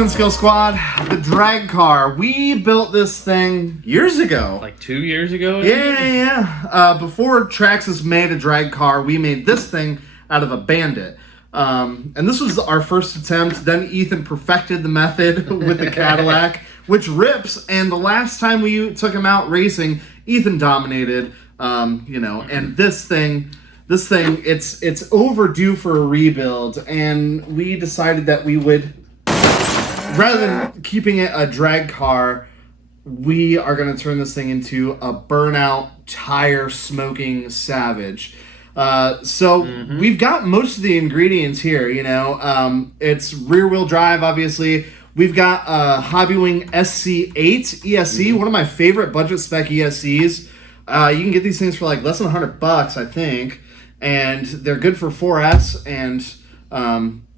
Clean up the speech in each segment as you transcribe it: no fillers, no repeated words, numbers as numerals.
in, Skill Squad? The drag car. We built this thing years ago. Like 2 years ago? Yeah. Before Traxxas made a drag car, we made this thing out of a Bandit. And this was our first attempt. Then Ethan perfected the method with the Cadillac, which rips. And the last time we took him out racing, Ethan dominated. And this thing, it's overdue for a rebuild. And we decided that we would, rather than keeping it a drag car, we are going to turn this thing into a burnout tire smoking savage. We've got most of the ingredients here, it's rear wheel drive, obviously. We've got a Hobbywing SC8 ESC, one of my favorite budget spec ESCs. You can get these things for like less than $100, I think, and they're good for 4S, and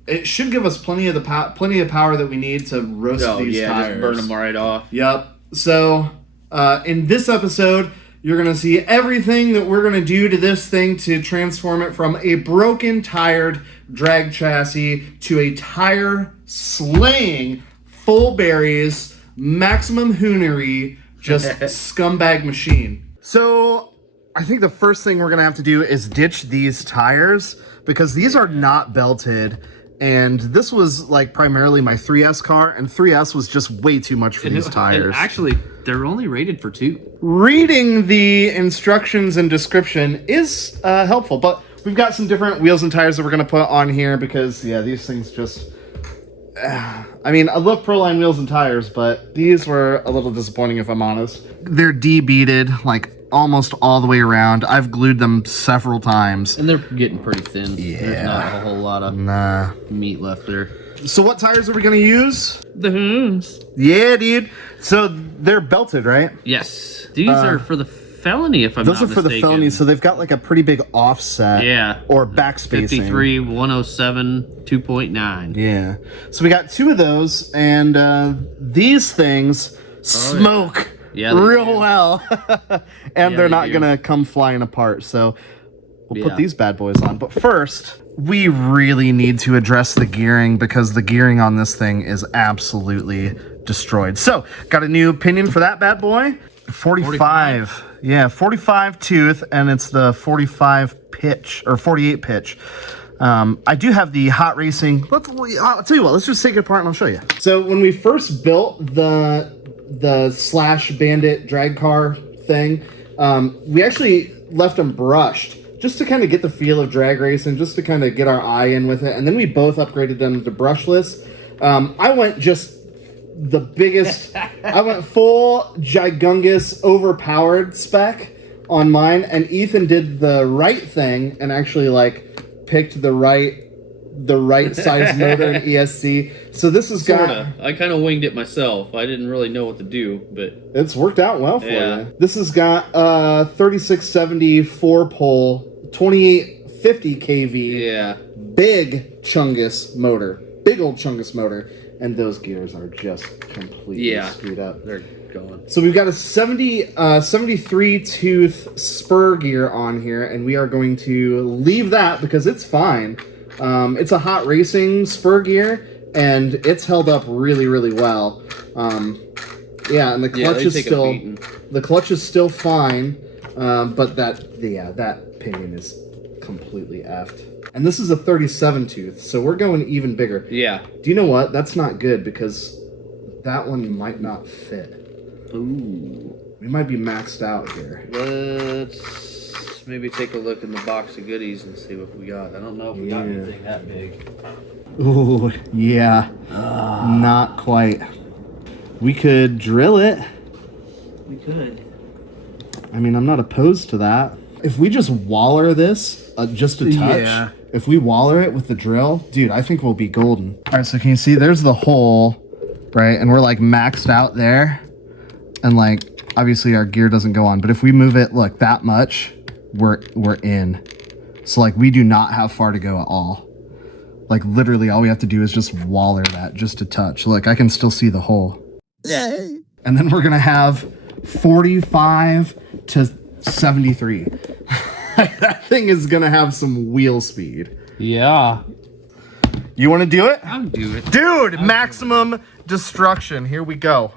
it should give us plenty of power that we need to roast these tires. Just burn them right off. Yep. So in this episode, you're going to see everything that we're going to do to this thing to transform it from a broken, tired drag chassis to a tire-slaying, full berries, maximum hoonery, just scumbag machine. So I think the first thing we're going to have to do is ditch these tires because these are not belted. And this was like primarily my 3S car, and 3S was just way too much for these tires. And actually, they're only rated for 2. Reading the instructions and description is helpful, but we've got some different wheels and tires that we're going to put on here because, these things just... I love Proline wheels and tires, but these were a little disappointing if I'm honest. They're de-beaded, like almost all the way around. I've glued them several times. And they're getting pretty thin. Yeah. There's not a whole lot of meat left there. So what tires are we going to use? The Hoons. Yeah, dude. So they're belted, right? Yes. These are for the felony, if I'm not mistaken. Those are for the felony, so they've got like a pretty big offset. Yeah. Or back spacing. 53, 107, 2.9. Yeah. So we got 2 of those, and these things smoke real well. And they're not going to come flying apart, so we'll put these bad boys on. But first, we really need to address the gearing because the gearing on this thing is absolutely destroyed. So, got a new pinion for that bad boy. 45. Yeah, 45 tooth, and it's the 45 pitch, or 48 pitch. I do have the hot racing. I'll tell you what, let's just take it apart and I'll show you. So when we first built the Slash Bandit drag car thing, we actually left them brushed just to kind of get the feel of drag racing, just to kind of get our eye in with it. And then we both upgraded them to brushless. I went just the biggest, I went full gigungus overpowered spec on mine, and Ethan did the right thing and actually like picked the right size motor in ESC. So this is I kind of winged it myself. I didn't really know what to do, but it's worked out well for you. This has got 3670 4-pole 2850 kV. Yeah. Big Chungus motor. Big old Chungus motor. And those gears are just completely screwed up. They're going. So we've got a 73 tooth spur gear on here, and we are going to leave that because it's fine. It's a hot racing spur gear, and it's held up really, really well. And the clutch is still fine, but that pinion is completely effed. And this is a 37 tooth, so we're going even bigger. Yeah. Do you know what? That's not good because that one might not fit. Ooh. We might be maxed out here. Let's maybe take a look in the box of goodies and see what we got. I don't know if we got anything that big. Ooh, yeah. Not quite. We could drill it. We could. I'm not opposed to that. If we just waller this just a touch, if we waller it with the drill, dude, I think we'll be golden. All right, so can you see there's the hole, right? And we're like maxed out there. And like, obviously our gear doesn't go on. But if we move it, look, that much, we're in. So like, we do not have far to go at all. Like literally all we have to do is just waller that just a touch. Look, I can still see the hole. Yay. And then we're going to have 45 to 73. That thing is gonna have some wheel speed. Yeah. You want to do it? I'll do it. Dude, maximum destruction. Here we go.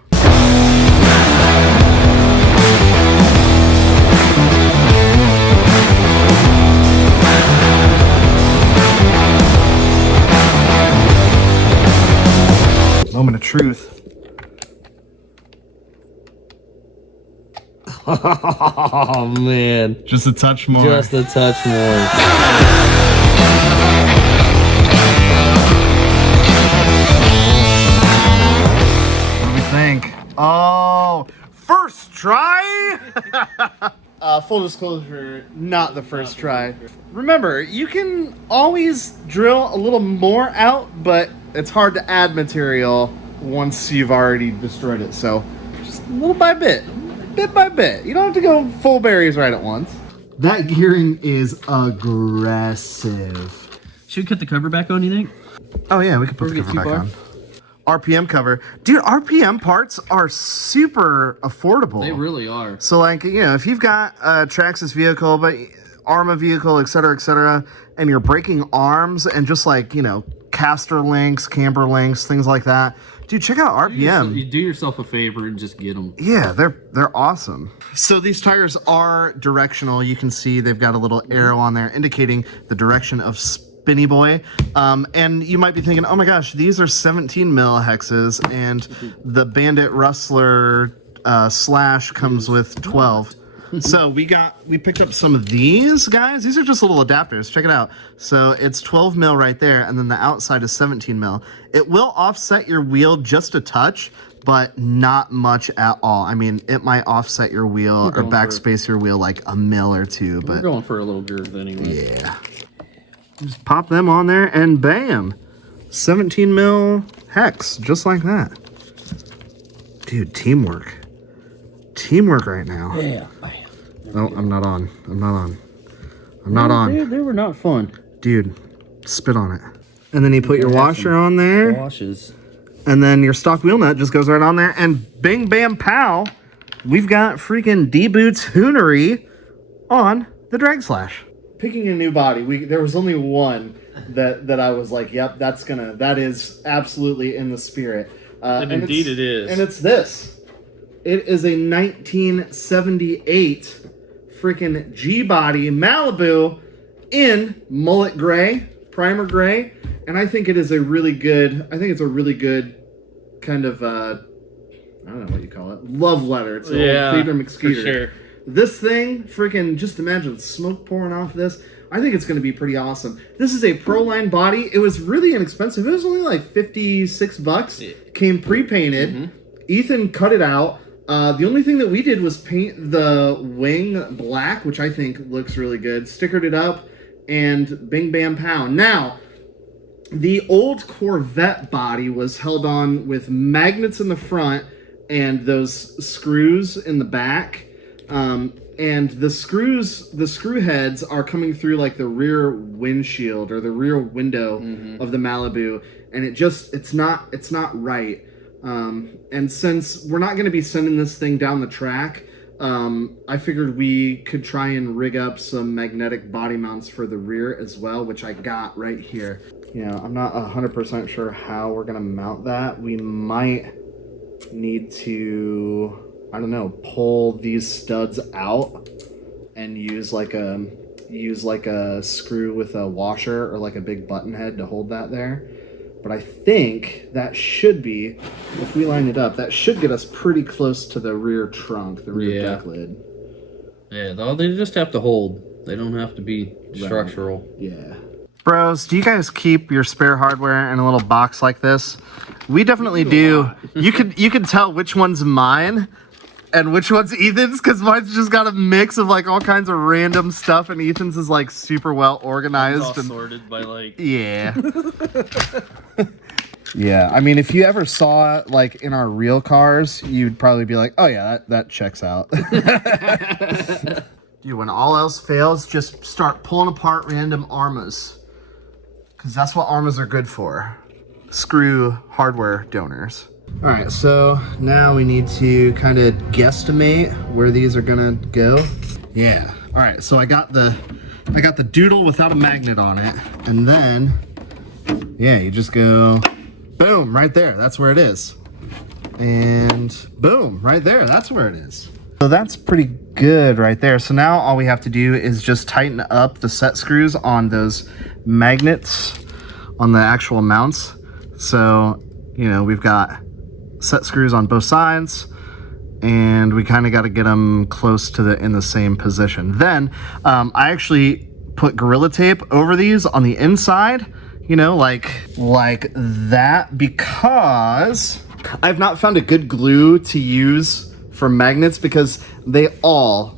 Moment of truth. Oh man. Just a touch more. Just a touch more. What do we think? Oh, first try? Full disclosure, not the first try. Remember, you can always drill a little more out, but it's hard to add material once you've already destroyed it. So just little by bit by bit. You don't have to go full berries right at once. That gearing is aggressive. Should we cut the cover back on, you think? Oh yeah, we could put the cover back on. RPM cover. Dude, RPM parts are super affordable. They really are. So like, you know, if you've got a Traxxas vehicle, but Arma vehicle, et cetera, and you're breaking arms and just like, you know, caster links, camber links, things like that, dude, check out RPM. You do yourself a favor and just get them. Yeah, they're awesome. So these tires are directional. You can see they've got a little arrow on there indicating the direction of Spinny Boy. And you might be thinking, oh my gosh, these are 17 mil hexes, and the Bandit Rustler Slash comes with 12. So we picked up some of these guys. These are just little adapters. Check it out. So it's 12 mil right there, and then the outside is 17 mil. It will offset your wheel just a touch, but not much at all. I mean, it might offset your wheel or backspace your wheel like a mil or two, but we're going for a little girth anyway. Yeah. Just pop them on there and bam, 17 mil hex, just like that. Dude, teamwork right now. Yeah. No, I'm not on. I'm not on. They were not fun. Dude, spit on it. And then you put your washer on there. Washes. And then your stock wheel nut just goes right on there. And bing, bam, pow, we've got freaking D-Boots Hoonery on the Drag Slash. Picking a new body, there was only one that I was like, yep, that is absolutely in the spirit. And indeed it is. And it's this. It is a 1978 freaking G-body Malibu in mullet gray, primer gray, and I think it's a really good kind of, I don't know what you call it, love letter to Peter McSkeeter. For sure. This thing, freaking, just imagine smoke pouring off this. I think it's going to be pretty awesome. This is a Proline body. It was really inexpensive. It was only like $56. Yeah. Came pre-painted. Mm-hmm. Ethan cut it out. The only thing that we did was paint the wing black, which I think looks really good. Stickered it up, and bing, bam, pow. Now, the old Corvette body was held on with magnets in the front and those screws in the back. And the screw heads are coming through like the rear windshield or the rear window of the Malibu, and it's not right. And since we're not going to be sending this thing down the track, I figured we could try and rig up some magnetic body mounts for the rear as well, which I got right here. You know, I'm not 100% sure how we're going to mount that. We might need to, I don't know, pull these studs out and use like a screw with a washer or like a big button head to hold that there. But I think that should be, if we line it up, that should get us pretty close to the rear trunk, the rear deck lid. Yeah, they just have to hold. They don't have to be structural. Yeah. Bros, do you guys keep your spare hardware in a little box like this? We definitely do. You can tell which one's mine and which one's Ethan's, because mine's just got a mix of like all kinds of random stuff, and Ethan's is like super well organized. It's all sorted by like... Yeah. Yeah, I mean, if you ever saw it like in our real cars, you'd probably be like, oh yeah, that checks out. Dude, when all else fails, just start pulling apart random Armas. Because that's what Armas are good for. Screw hardware donors. All right, so now we need to kind of guesstimate where these are gonna go. Yeah. All right, so I got the doodle without a magnet on it, and then Yeah, you just go, boom, right there. That's where it is. And boom, right there. That's where it is. So that's pretty good right there. So now all we have to do is just tighten up the set screws on those magnets on the actual mounts. So, you know, we've got set screws on both sides, and we kind of got to get them close to in the same position. Then I actually put Gorilla Tape over these on the inside, you know, like that, because I've not found a good glue to use for magnets, because they all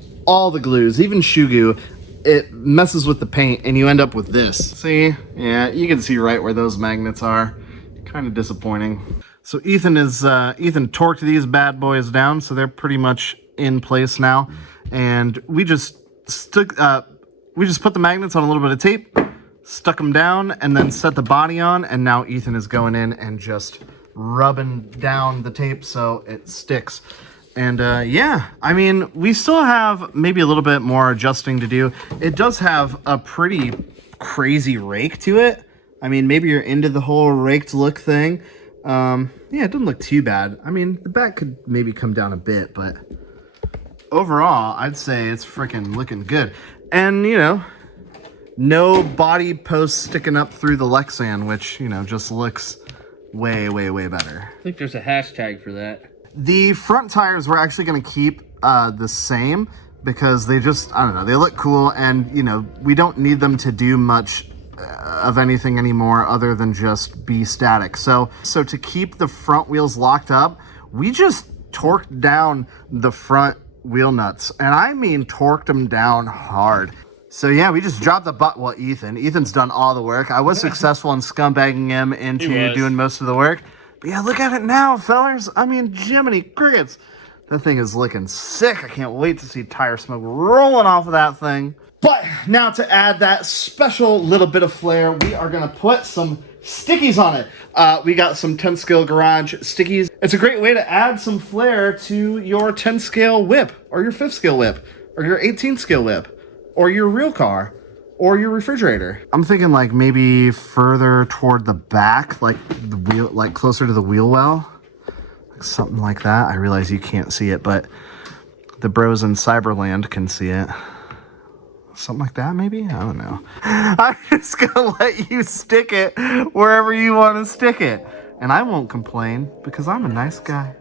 the glues, even shoe glue, it messes with the paint and you end up with this. See? Yeah, you can see right where those magnets are. Kind of disappointing. So Ethan torqued these bad boys down, so they're pretty much in place now. And we just put the magnets on a little bit of tape, stuck them down, and then set the body on, and now Ethan is going in and just rubbing down the tape so it sticks. And yeah, I mean, we still have maybe a little bit more adjusting to do. It does have a pretty crazy rake to it. I mean, maybe you're into the whole raked look thing. Yeah, it doesn't look too bad. I mean, the back could maybe come down a bit, but overall, I'd say it's freaking looking good. And, you know, no body posts sticking up through the Lexan, which, you know, just looks way, way, way better. I think there's a hashtag for that. The front tires we're actually going to keep the same, because they just, I don't know, they look cool, and, you know, we don't need them to do much of anything anymore other than just be static. So to keep the front wheels locked up, we just torqued down the front wheel nuts, and I mean torqued them down hard. So yeah, we just dropped the well, Ethan's done all the work. I was successful in scumbagging him into doing most of the work. But yeah, look at it now, fellers. I mean, Jiminy Crickets. That thing is looking sick. I can't wait to see tire smoke rolling off of that thing. But now to add that special little bit of flair, we are going to put some stickies on it. We got some 10 scale garage stickies. It's a great way to add some flair to your 10 scale whip, or your 5th scale whip, or your 18 scale whip, or your real car, or your refrigerator. I'm thinking like maybe further toward the back, like the wheel, like closer to the wheel well, like something like that. I realize you can't see it, but the bros in Cyberland can see it. Something like that, maybe? I don't know. I'm just gonna let you stick it wherever you want to stick it. And I won't complain, because I'm a nice guy.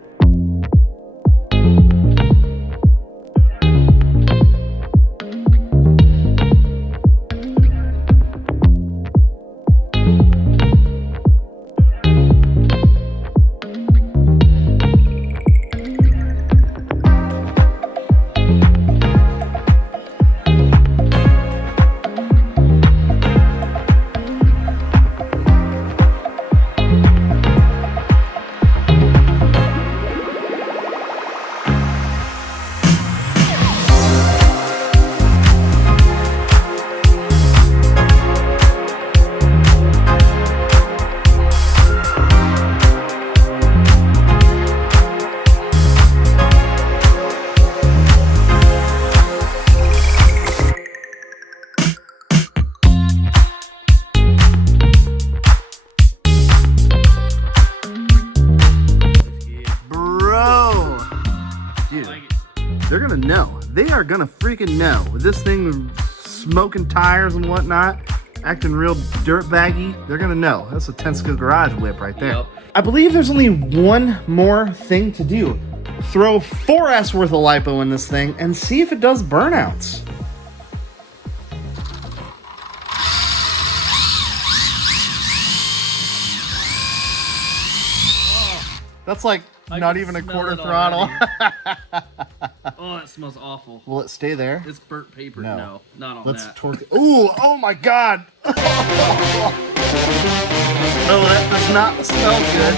They're gonna know. They are gonna freaking know. With this thing smoking tires and whatnot, acting real dirtbaggy, they're gonna know. That's a 10 scale garage whip right there. Yep. I believe there's only one more thing to do. Throw 4S worth of lipo in this thing and see if it does burnouts. That's like not even a quarter throttle. Oh, it smells awful. Will it stay there? It's burnt paper. No, not on Let's that. torque. Ooh, oh my God. Oh, that does not smell good.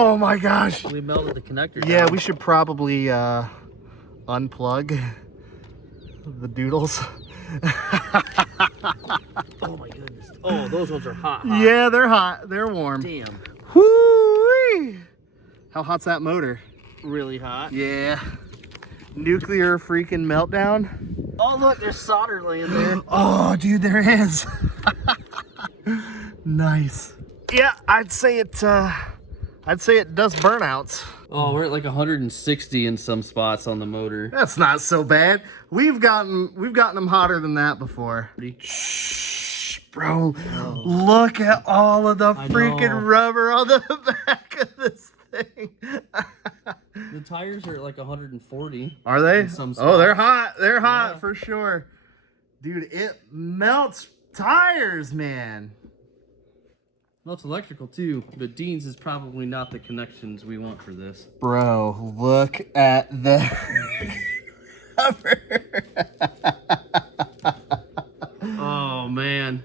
Oh my gosh. We melted the connector Yeah, down. we should probably unplug the doodles. Oh my goodness. Oh, those ones are hot. Yeah, they're hot. They're warm. Damn. Whoo-wee. How hot's that motor? Really hot. Yeah. Nuclear freaking meltdown. Oh look, there's solder laying there. Oh, dude, there is. Nice. Yeah, I'd say it does burnouts. Oh, we're at like 160 in some spots on the motor. That's not so bad. We've gotten them hotter than that before. Shh, bro. Oh. Look at all of the freaking know. rubber on the back of this thing. The tires are at like 140. Are they? In some Oh, they're spots. hot. They're hot Yeah. for sure. Dude, it melts tires, man. Well, it's electrical too, but Dean's is probably not the connections we want for this. Bro, look at the rubber. Oh man.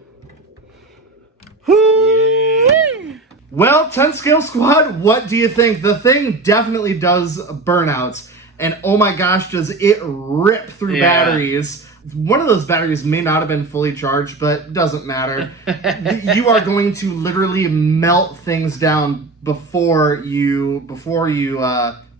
Whoo! Well, 10 Scale Squad, what do you think? The thing definitely does burnouts. And oh my gosh, does it rip through batteries. One of those batteries may not have been fully charged, but it doesn't matter. You are going to literally melt things down before you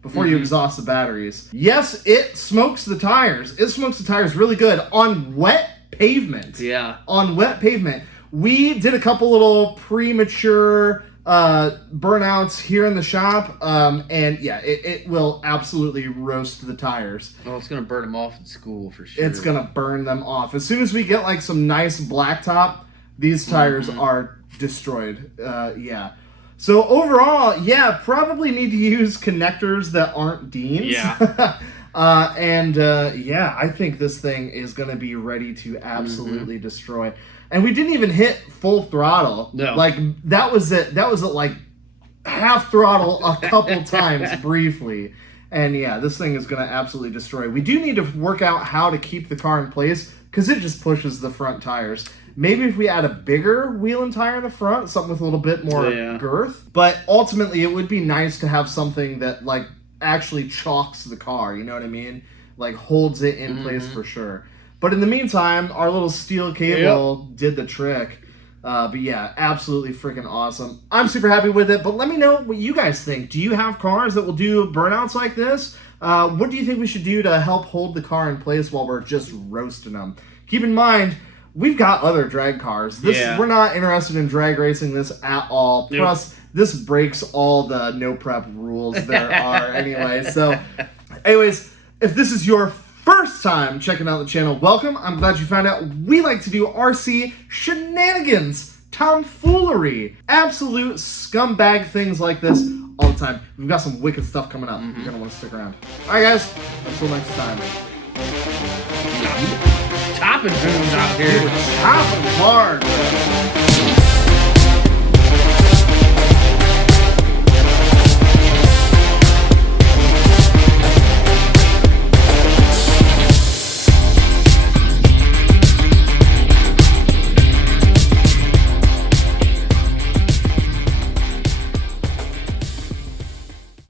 exhaust the batteries. Yes, it smokes the tires. It smokes the tires really good on wet pavement. Yeah. On wet pavement. We did a couple little premature burnouts here in the shop, and yeah, it will absolutely roast the tires. Oh, it's gonna burn them off at school for sure. It's gonna burn them off. As soon as we get like some nice blacktop, these tires are destroyed. Yeah. So overall, yeah, probably need to use connectors that aren't Dean's. Yeah. Yeah, I think this thing is gonna be ready to absolutely destroy. And we didn't even hit full throttle. No. Like, that was it. That was at, like, half throttle a couple times briefly. And, yeah, this thing is going to absolutely destroy. We do need to work out how to keep the car in place because it just pushes the front tires. Maybe if we add a bigger wheel and tire in the front, something with a little bit more girth. But ultimately, it would be nice to have something that, like, actually chalks the car. You know what I mean? Like, holds it in place for sure. But in the meantime, our little steel cable did the trick. But yeah, absolutely freaking awesome. I'm super happy with it, but let me know what you guys think. Do you have cars that will do burnouts like this? What do you think we should do to help hold the car in place while we're just roasting them? Keep in mind, we've got other drag cars. We're not interested in drag racing this at all. Nope. Plus, this breaks all the no prep rules there are anyway. So, anyways, if this is your first time checking out the channel, welcome. I'm glad you found out we like to do RC shenanigans, tomfoolery, absolute scumbag things like this all the time. We've got some wicked stuff coming up. You're going to want to stick around. All right, guys. Until next time. Topping foods out here. Top hard.